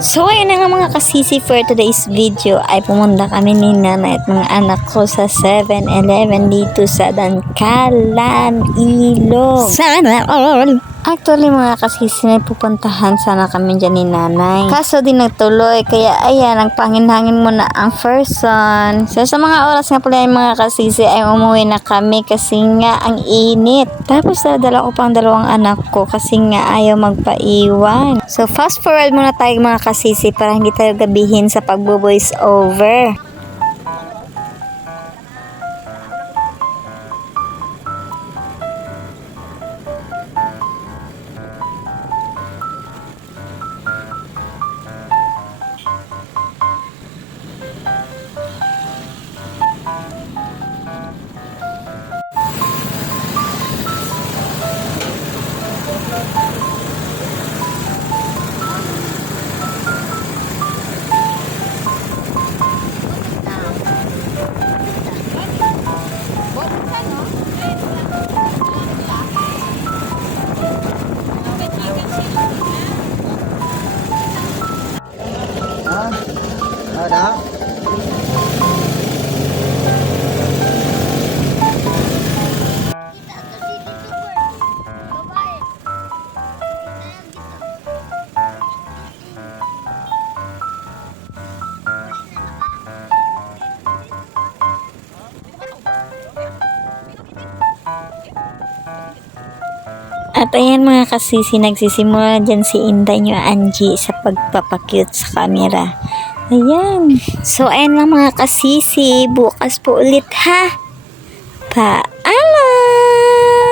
So ayun na nga mga kasisi, for today's video ay pumunta kami ni nanay at mga anak ko sa 7-Eleven dito sa Dangkalan, Ilog. Sana all! Actually mga kasisi, may pupuntahan sana kami dyan ni nanay. Kaso di nagtuloy, kaya ayan, nagpangin-hangin muna ang first son. So sa mga oras nga pala yung mga kasisi ay umuwi na kami kasi nga ang init. Tapos dadala ko pang dalawang anak ko kasi nga ayaw magpaiwan. So fast forward muna tayo mga kasisi para hindi tayo gabihin sa pagbo-voice over. Đó. At ayan mga kasisi, nagsisimula dyan si Inday nyo Angie sa pagpapakute sa camera. Ayan. So ayan lang mga kasisi, bukas po ulit ha. Paalam!